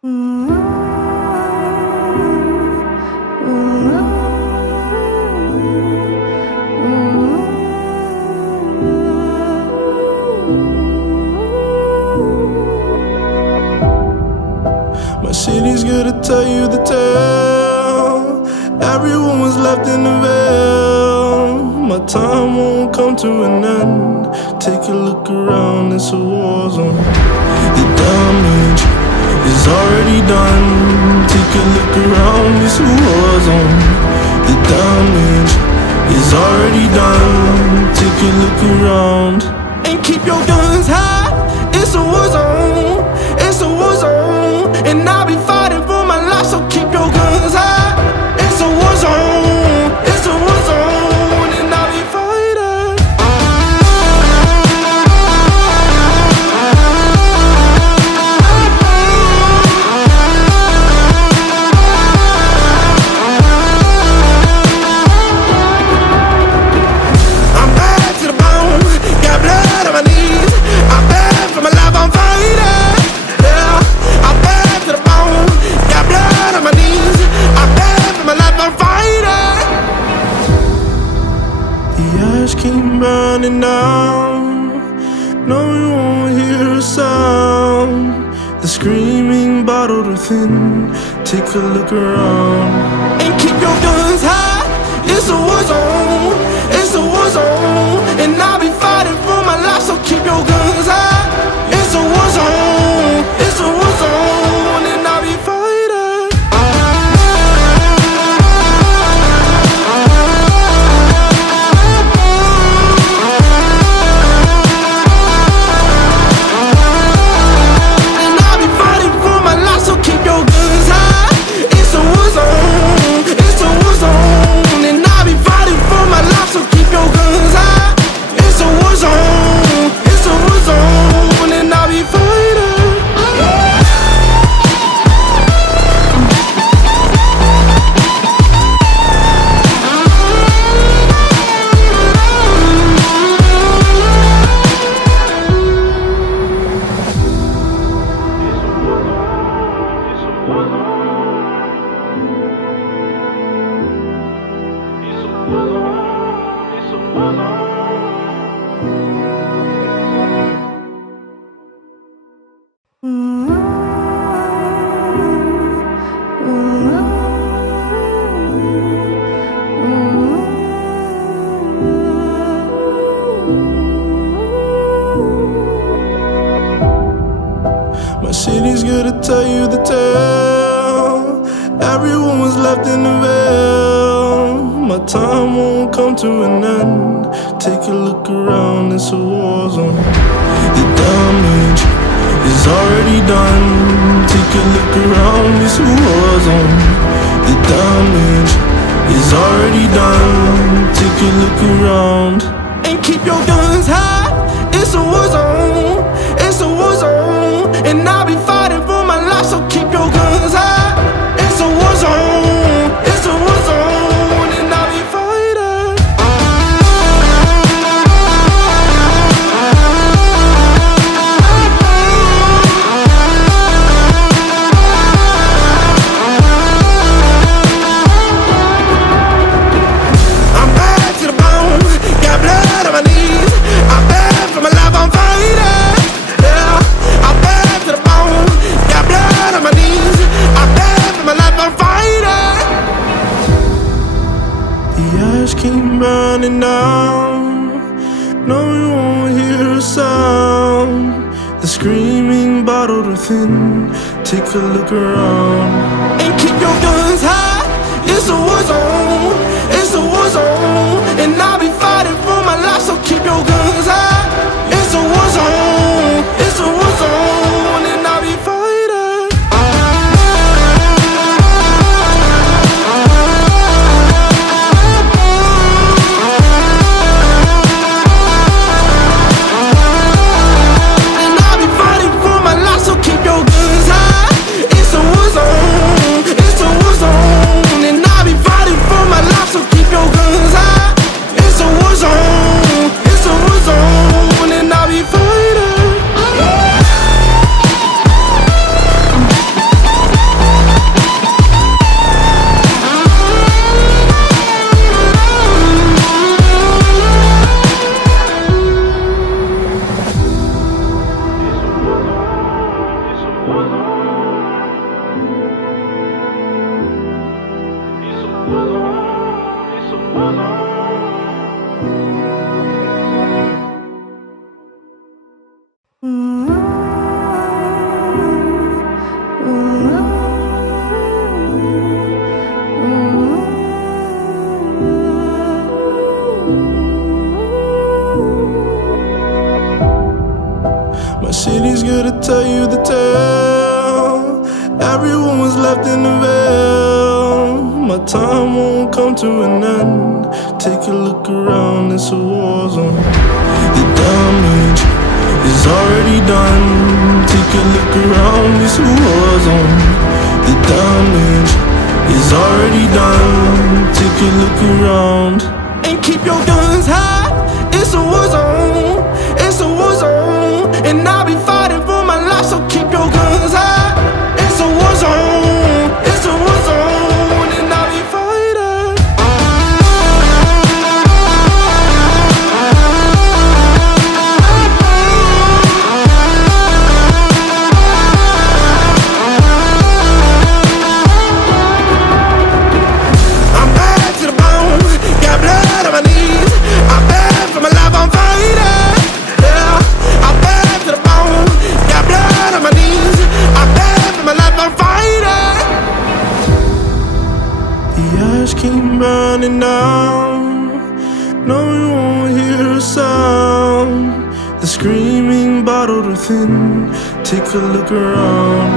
My city's good to tell you the tale. Everyone was left in the veil. My time won't come to an end. Take a look around, it's a war zone. The damage is already done. Take a look around, it's a war zone. The damage is already done. Take a look around and keep your guns high. It's a war zone. It's a war zone, and I'll be fighting for my life. So keep your guns high. It's a war zone. It's a war zone, and I'll be fighting. I'm bad to the bone, got blood on my knees. I'm bad for my life, I'm fighting. Yeah, I'm bad to the bone, got blood on my knees. I'm bad for my life, I'm fighting. The ash keep burning down. No, you won't hear a sound. The screaming bottled within. Take a look around and keep your guns high. It's a war zone. It's a war zone, and I'll be fighting for my life. So keep your guns high. It's a war zone. It's a war zone, and I'll be fighting. And I'll be fighting for my life. So keep your guns high. It's a war zone. It's a war zone, and I'll be fighting for my life. So keep your guns high. It's a war zone. It's a war zone, and I'll be fighting. My city's good to tell you the tale. Everyone was left in the veil. My time won't come to an end. Take a look around, it's a war zone. The damage is already done. Take a look around, it's a war zone. The damage is already done. Take a look around and keep your guns high. It's a war zone. It's a war zone, and I'll be fighting for my life. So keep your guns high. It's a war zone. It's a war zone, and I'll be fighting. I'm bad to the bone, got blood on my knees. I'm bad for my life, I'm fighting. Yeah, I'm bad to the bone, got blood on my knees. I'm bad for my life, I'm fighting. The ash keep burning down. No, you won't hear a sound. The screaming bottled within. Take a look around and keep your guns high. It's a war zone. It's a war zone, and I'll be fighting for my life. So keep your guns high. It's a war zone. It's a war zone, and I'll be fighting. And I'll be fighting for my life. So keep your guns high. It's a war zone. It's a war zone, and I'll be fighting for my life. So keep your guns high. It's a war zone. It's a war zone, and I'll be fighting. Everyone was left in the veil. My time won't come to an end. Take a look around, it's a war zone. The damage is already done. Take a look around, it's a war zone. The damage is already done. Take a look around. And keep your guns high, it's a war zone. It's a war zone. And I'll be fighting for my life, so keep your guns high. It's a war zone. It's a war zone. And I'll be fighting. I'm bad to the bone. Got blood on my knees. I'm bad for my life, I'm fighting. Yeah, I'm bad to the bone. Got blood on my knees. I'm bad for my life, I'm fighting. The ash keep burning down. No, you won't hear a sound. The screaming bottled within. Take a look around.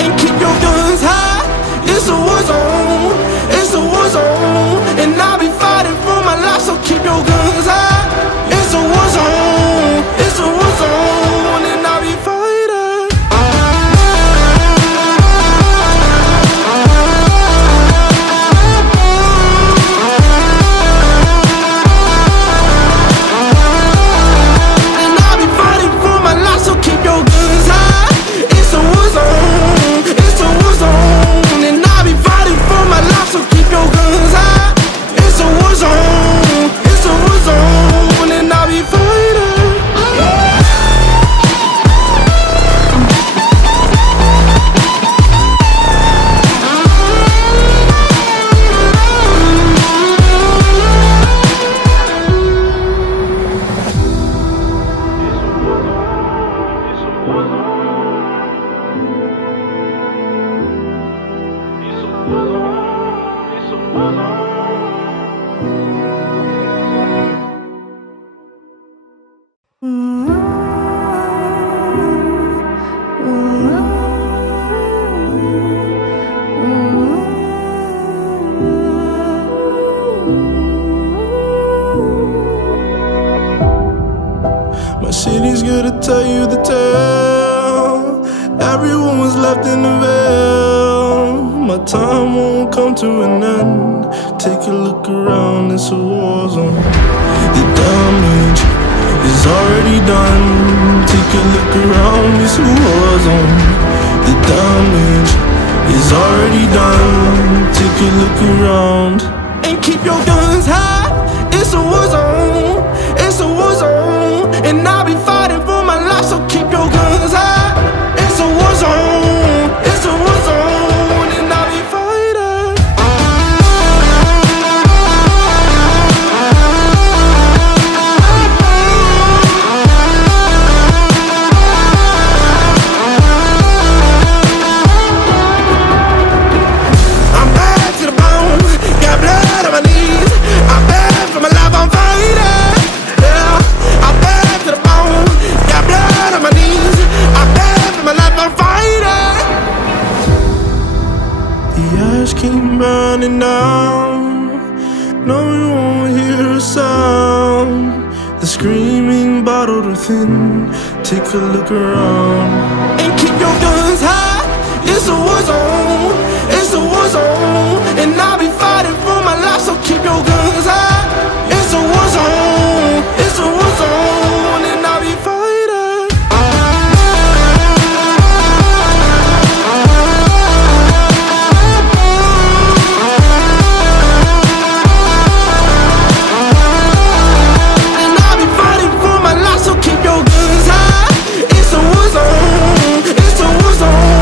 And keep your guns high. It's a war zone. It's a war zone. And I'll be fighting for my life, so keep your guns high. It's a war zone. It's a war zone. And I'll be fighting. And I'll be fighting for my life, so keep your guns high. It's a war zone. It's a war zone. And I'll be fighting for my life, so keep your guns high. It's a war zone. It's a war zone. And I'll be fighting. My city's gonna tell you the tale. Everyone was left in the veil. My time won't come to an end. Take a look around, it's a war zone. The damage is already done. Take a look around, it's a war zone. The damage is already done. Take a look around. And keep your guns high. It's a war zone. It's a war zone. And I'll be fighting for my life, so keep your guns high. It's a war zone. It's a war zone. And I'll be fighting. I'm bad to the bone. Got blood on my knees. I'm bad for my life, I'm fighting. Yeah, I'm bad to the bone. Got blood on my knees. I'm bad for my life, I'm fighting. The ash keep burning down. No, you won't hear a sound. The screaming bottled within. Take a look around. And keep your guns high. It's a war zone. It's a war zone. And I'll be fighting for my life, so keep your guns high. It's a war zone. It's a war zone. And I'll be fighting. And I'll be fighting for my life, so keep your guns high. It's a war zone. It's a war zone.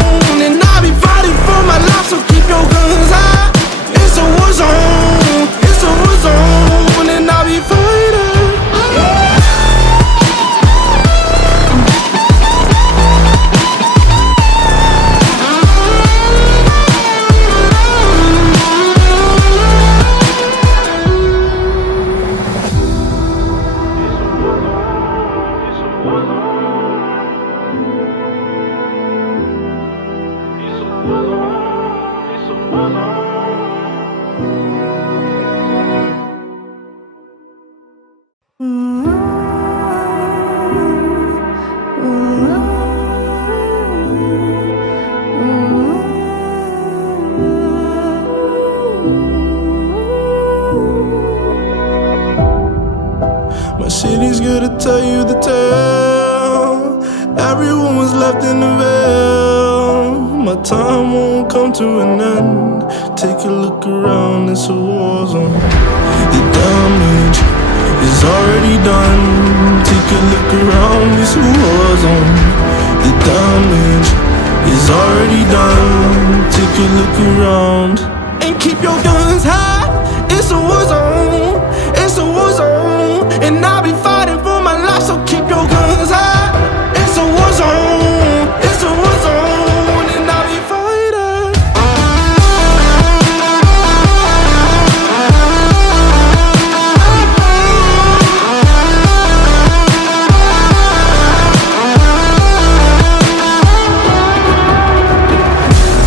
My city's gonna tell you the tale. Everyone was left in the veil. My time won't come to an end. Take a look around, it's a war zone. The damage is already done. Take a look around, it's a war zone. The damage is already done. Take a look around and keep your guns high. It's a war zone. It's a war zone, and I'll be fighting for my life. So keep your guns high. It's a war zone. It's a war zone, and I'll be fighting.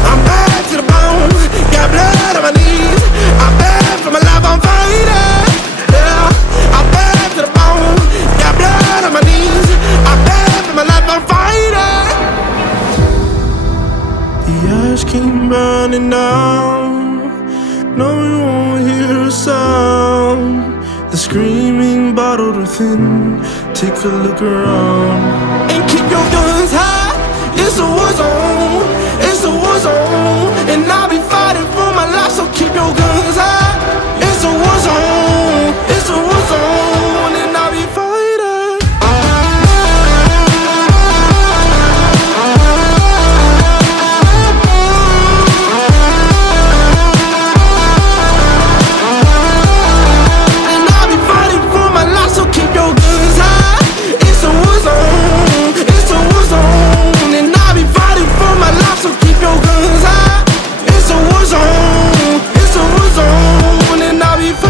I'm bad to the bone, got blood on my knees. I'm bad for my life, I'm fighting. Yeah, I'm bad to the bone, got blood on my knees. I'm bad for my life, I'm fighting. The ash came burning down. No, you won't hear a sound. The screaming bottled within. Take a look around and keep your guns high. It's a war zone. It's a war zone, and I'll be fighting for my life. So keep your guns high. It's a war zone. It's a war zone, and I'll be fighting. And I'll be fighting for my life. So keep your guns high. It's a war zone. It's a war zone, and I'll be fighting for my life. So keep your guns high. It's a war zone. It's a war zone, and I'll be fighting.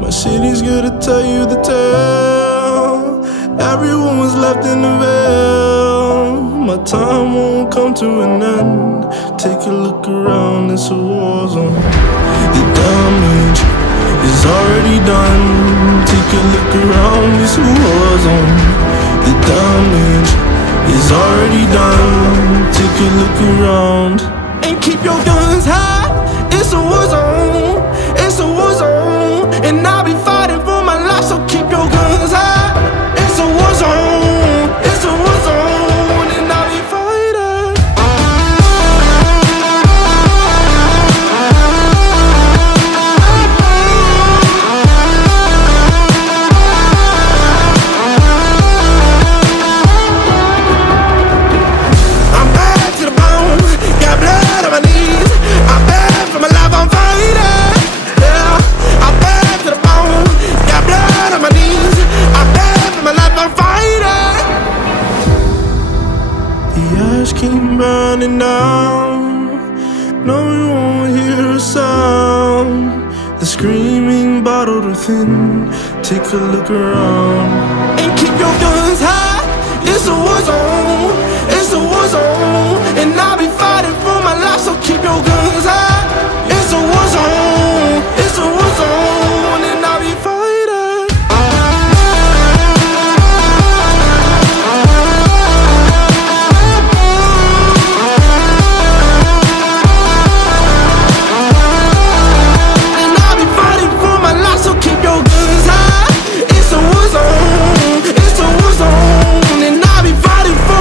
My city's gonna tell you the tale. Everyone was left in the veil. My time won't come to an end. Take a look around, it's a war zone. The damage is already done. Take a look around, it's a war zone. The damage is already done. Take a look around and keep your guns high. It's a war zone. It's a war zone, and I'll be fighting for my life. So keep your guns high. It's a war zone. It's a war zone, and I'll be fighting. I'm bad to the bone, got blood on my knees. I'm bad for my life, I'm fighting. Yeah, I'm bad to the bone, got blood on my knees. I'm bad for my life, I'm fighting. The ash came burning down. No, you won't hear a sound. The screaming bottled within. Take a look around and keep your guns high. It's a war zone. It's a war zone, and I'll be fighting for my life. So keep your guns high. It's a war zone. It's a war zone, and I'll be fighting. And I'll be fighting for my life. So keep your guns high. It's a war zone. It's a war zone, and I'll be fighting for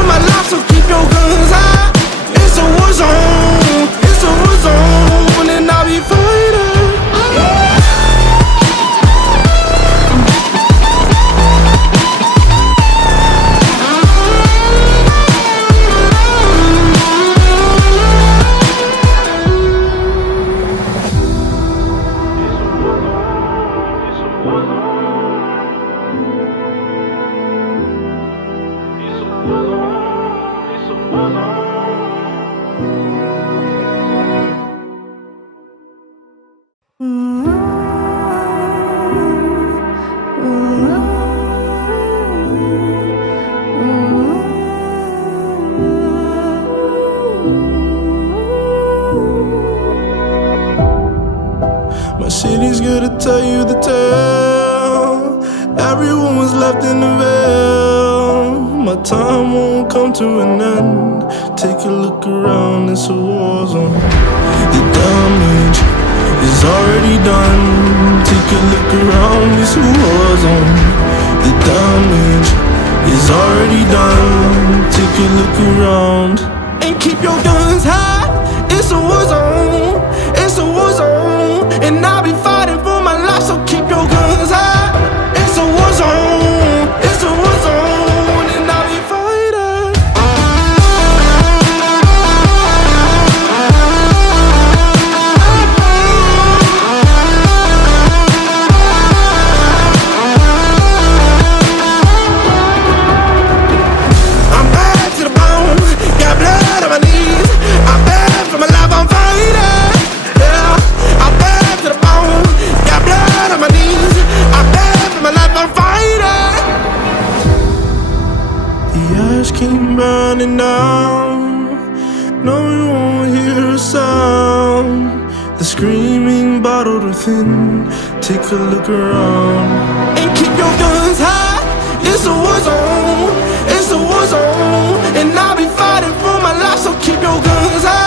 My city's gonna tell you the tale. Everyone was left in the veil. My time won't come to an end. Take a look around, it's a war zone. The damage is already done. Take a look around, it's a war zone. The damage is already done. Take a look around. And keep your guns high. It's a war zone. It's a war zone. And I'll be fighting for my life, so keep your guns high. It's a war zone. It's a war zone. And I'll be fighting. I'm bad to the bone. Got blood on my knees. I'm bad for my life, I'm fighting. Yeah, I'm bad to the bone. Got blood on my knees. I'm bad for my life, I'm fighting. The ash came burning down. No one won't hear a sound. The screaming bottled within. Take a look around. And keep your guns high. It's a war zone. It's a war zone. And I'll be fighting for my life, so keep your guns high.